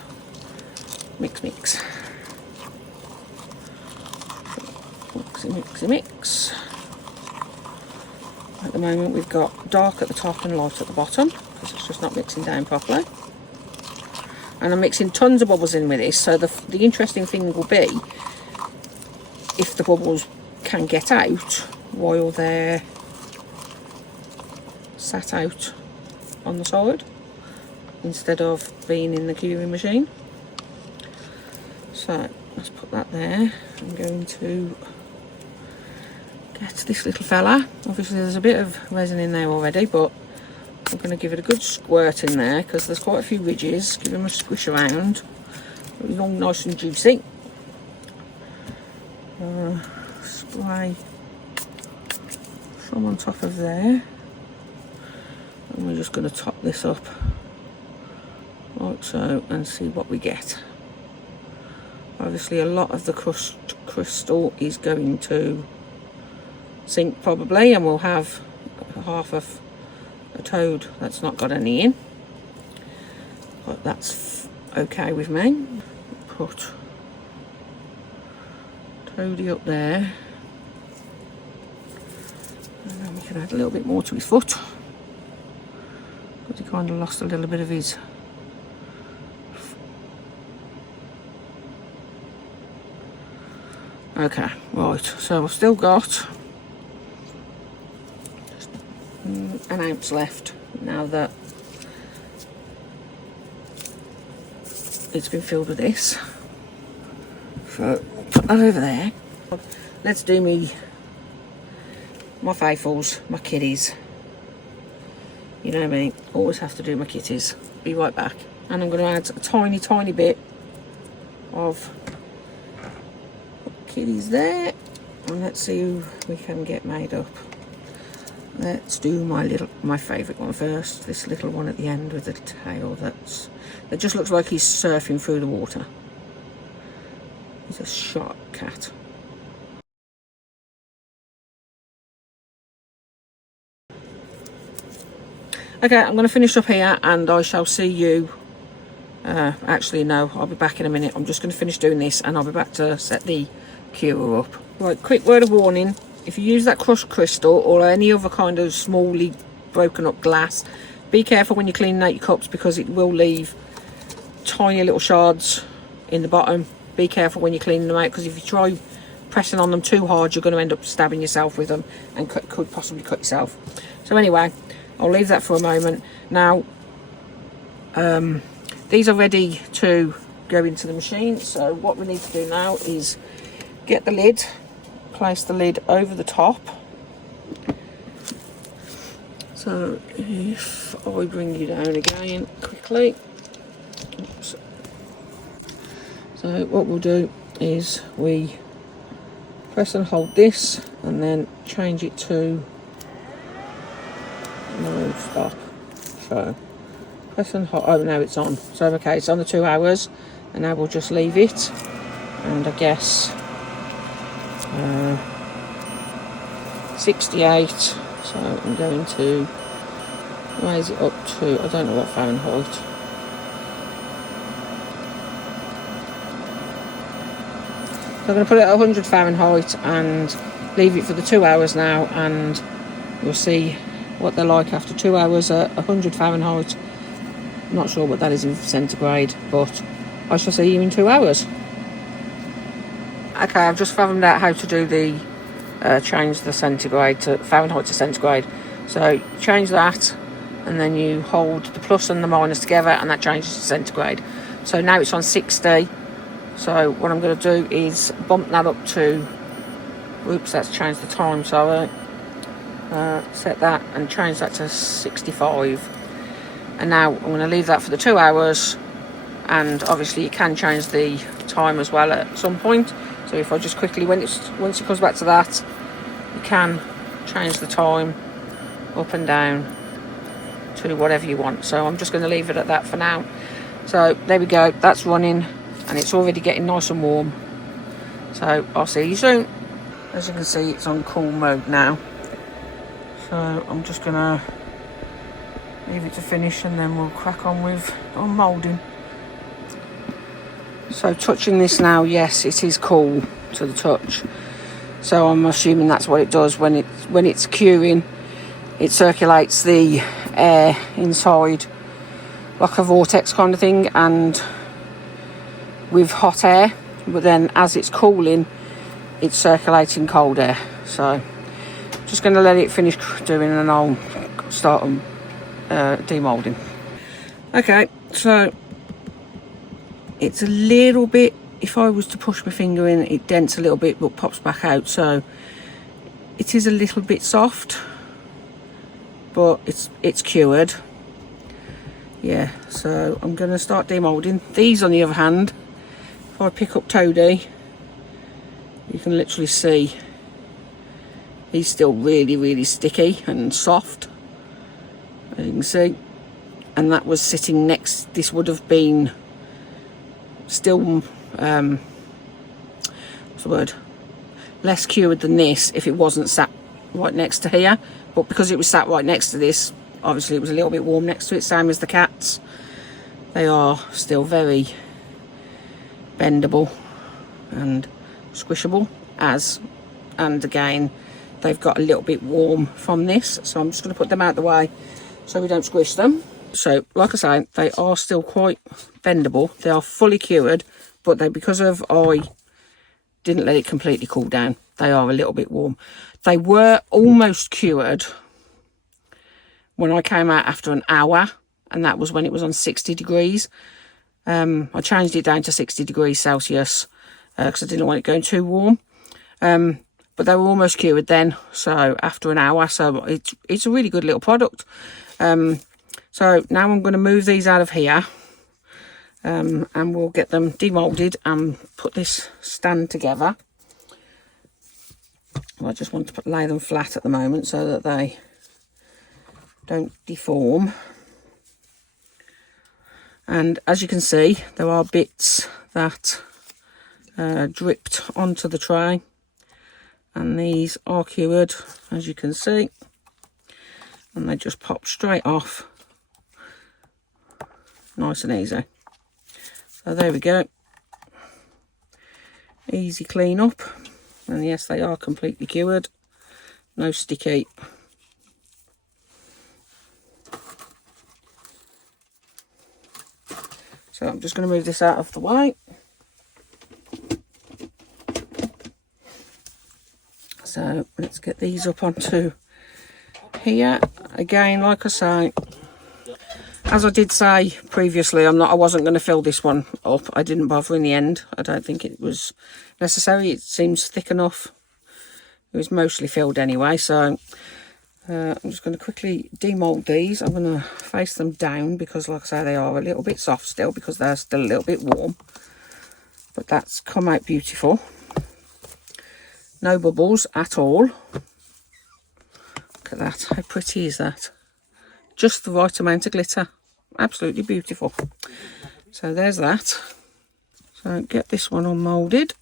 Mix, mix. mix. At the moment we've got dark at the top and light at the bottom because it's just not mixing down properly. And I'm mixing tons of bubbles in with this, so the interesting thing will be if the bubbles can get out while they're sat out on the side instead of being in the curing machine. So let's put that there. I'm going to get this little fella. Obviously there's a bit of resin in there already, but I'm going to give it a good squirt in there because there's quite a few ridges. Give them a squish around. Long, nice and juicy. Spray some on top of there. And we're just going to top this up like so and see what we get. Obviously a lot of the crystal is going to sink probably, and we'll have half of a toad that's not got any in, but that's okay with me. Put toady up there, and then we can add a little bit more to his foot because he kind of lost a little bit of his okay. Right, so I've still got an ounce left now that it's been filled with this. So put that over there. Let's do my faithfuls, my kiddies. You know me, always have to do my kitties. Be right back. And I'm going to add a tiny bit of kiddies there, and let's see who we can get made up. Let's do my favourite one first. This little one at the end with the tail that just looks like he's surfing through the water. He's a shark cat. Okay, I'm going to finish up here and I shall see you. Actually, no, I'll be back in a minute. I'm just going to finish doing this and I'll be back to set the curer up. Right, quick word of warning. If you use that crushed crystal or any other kind of smallly broken up glass, be careful when you're cleaning out your cups because it will leave tiny little shards in the bottom. Be careful when you're cleaning them out because if you try pressing on them too hard, you're going to end up stabbing yourself with them and could possibly cut yourself. So anyway, I'll leave that for a moment. Now, these are ready to go into the machine. So what we need to do now is get the lid, place the lid over the top. So if I bring you down again quickly. Oops. So what we'll do is we press and hold this and then change it to no stop. So press and hold. Oh, now it's on. So okay, it's on the 2 hours, and now we'll just leave it. And I guess 68. So I'm going to raise it up to, I don't know what Fahrenheit. So I'm going to put it at 100 Fahrenheit and leave it for the 2 hours now, and we'll see what they're like after 2 hours at 100 Fahrenheit. I'm not sure what that is in centigrade, but I shall see you in 2 hours. Okay, I've just fathomed out how to do the change the centigrade to Fahrenheit to centigrade. So change that, and then you hold the plus and the minus together, and that changes to centigrade. So now it's on 60. So what I'm going to do is bump that up to, oops, that's changed the time, sorry. Set that and change that to 65. And now I'm going to leave that for the 2 hours, and obviously you can change the time as well at some point. So if I just quickly, once it comes back to that, you can change the time up and down to whatever you want. So I'm just going to leave it at that for now. So there we go, that's running and it's already getting nice and warm. So I'll see you soon. As you can see, it's on cool mode now. So I'm just going to leave it to finish and then we'll crack on with moulding. So touching this now, yes, it is cool to the touch. So I'm assuming that's what it does when it's curing. It circulates the air inside like a vortex kind of thing, and with hot air, but then as it's cooling, it's circulating cold air. So just going to let it finish doing, and I'll start demoulding. Okay, so it's a little bit, if I was to push my finger in, it dents a little bit but pops back out, so it is a little bit soft, but it's cured. Yeah, so I'm going to start demoulding. These, on the other hand, if I pick up Toadie, you can literally see he's still really sticky and soft, as you can see. And that was sitting next, this would have been still, what's the word, less cured than this if it wasn't sat right next to here. But because it was sat right next to this, obviously it was a little bit warm next to it, same as the cats. They are still very bendable and squishable, and again, they've got a little bit warm from this, so I'm just going to put them out the way so we don't squish them. So like I say, they are still quite bendable. They are fully cured, but because of I didn't let it completely cool down, they are a little bit warm. They were almost cured when I came out after an hour, and that was when it was on 60 degrees. I changed it down to 60 degrees Celsius because I didn't want it going too warm. But they were almost cured then, so after an hour, so it's a really good little product. So now I'm going to move these out of here, and we'll get them demoulded and put this stand together. I just want to lay them flat at the moment so that they don't deform. And as you can see, there are bits that dripped onto the tray, and these are cured, as you can see, and they just pop straight off, nice and easy. So there we go, easy clean up, and yes, they are completely cured, no sticky. So I'm just going to move this out of the way. So let's get these up onto here. Again, like I say, as I did say previously, I wasn't going to fill this one up. I didn't bother in the end. I don't think it was necessary. It seems thick enough. It was mostly filled anyway, so I'm just going to quickly demould these. I'm going to face them down because, like I say, they are a little bit soft still because they're still a little bit warm. But that's come out beautiful. No bubbles at all. Look at that. How pretty is that? Just the right amount of glitter. Absolutely beautiful. So there's that. So get this one unmoulded.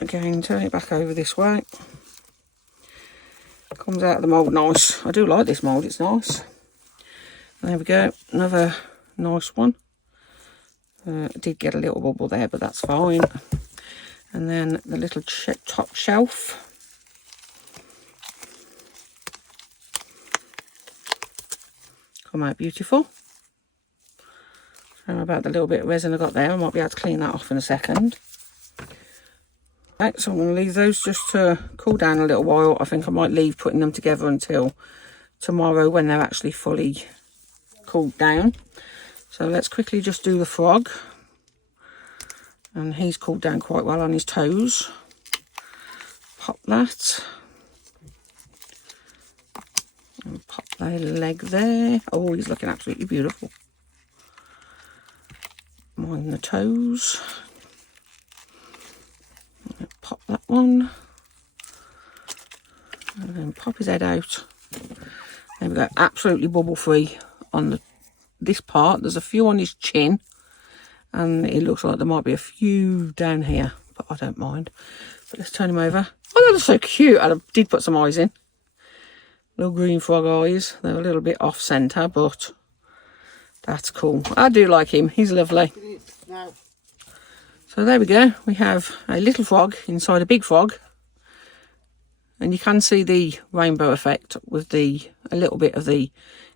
Again, turn it back over this way. Comes out of the mould nice. I do like this mould, it's nice. There we go, another nice one. I did get a little bubble there, but that's fine. And then the little top shelf. Come out beautiful. Sorry about the little bit of resin I got there. I might be able to clean that off in a second. Right, so I'm going to leave those just to cool down a little while. I think I might leave putting them together until tomorrow when they're actually fully cooled down. So let's quickly just do the frog. And he's cooled down quite well on his toes. Pop that. And pop their leg there. Oh, he's looking absolutely beautiful. Mind the toes. Pop that one, and then pop his head out. There we go, absolutely bubble free on this part. There's a few on his chin, and it looks like there might be a few down here, but I don't mind. But let's turn him over. Oh, they're so cute. I did put some eyes in, little green frog eyes. They're a little bit off centre, but that's cool. I do like him, he's lovely. So there we go, we have a little frog inside a big frog, and you can see the rainbow effect with a little bit of the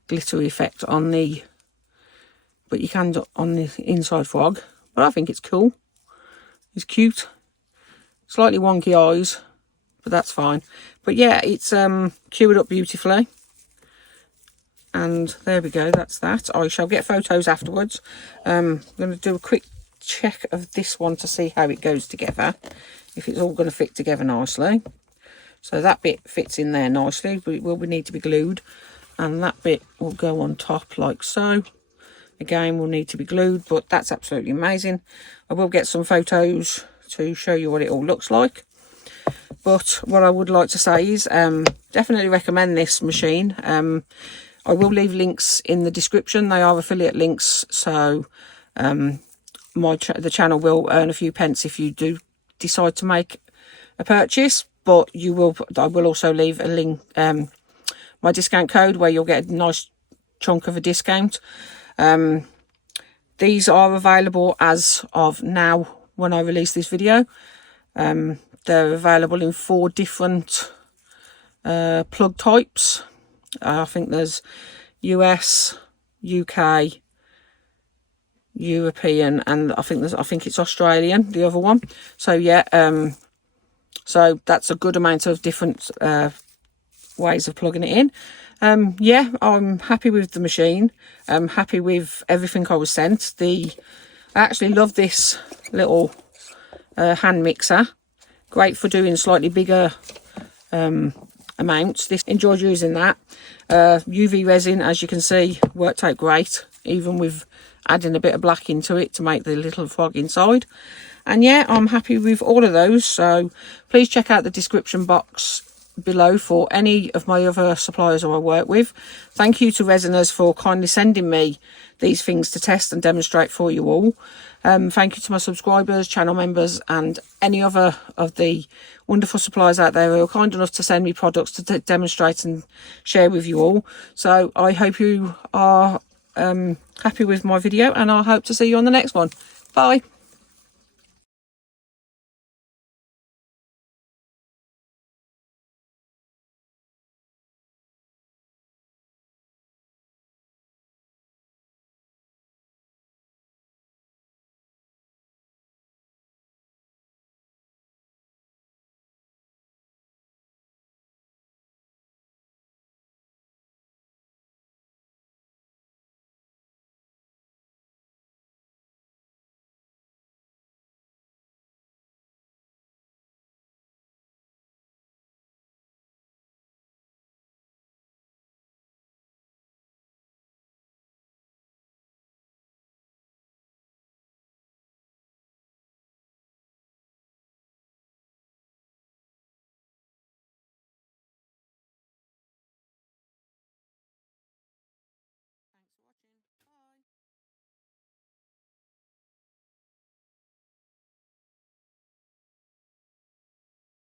glittery effect on the, but you can do on the inside frog. But I think it's cool, it's cute, slightly wonky eyes, but that's fine. But yeah, it's cured up beautifully. And there we go, that's that. I shall get photos afterwards. I'm going to do a quick check of this one to see how it goes together, if it's all going to fit together nicely. So that bit fits in there nicely, but it will need to be glued, and that bit will go on top like so. Again, will need to be glued, but that's absolutely amazing. I will get some photos to show you what it all looks like. But what I would like to say is definitely recommend this machine. I will leave links in the description. They are affiliate links, so the channel will earn a few pence if you do decide to make a purchase. But I will also leave a link, my discount code, where you'll get a nice chunk of a discount. These are available as of now when I release this video. They're available in 4 different plug types. I think there's US, UK, European, and I think it's Australian, the other one. So yeah, so that's a good amount of different ways of plugging it in. Yeah, I'm happy with the machine. I'm happy with everything I was sent. I actually love this little hand mixer. Great for doing slightly bigger amounts. Enjoyed using that. UV resin, as you can see, worked out great, even with adding a bit of black into it to make the little frog inside. And yeah, I'm happy with all of those. So please check out the description box below for any of my other suppliers who I work with. Thank you to Resiners for kindly sending me these things to test and demonstrate for you all. Thank you to my subscribers, channel members, and any other of the wonderful suppliers out there who are kind enough to send me products to demonstrate and share with you all. So I hope you are happy with my video, and I hope to see you on the next one. Bye.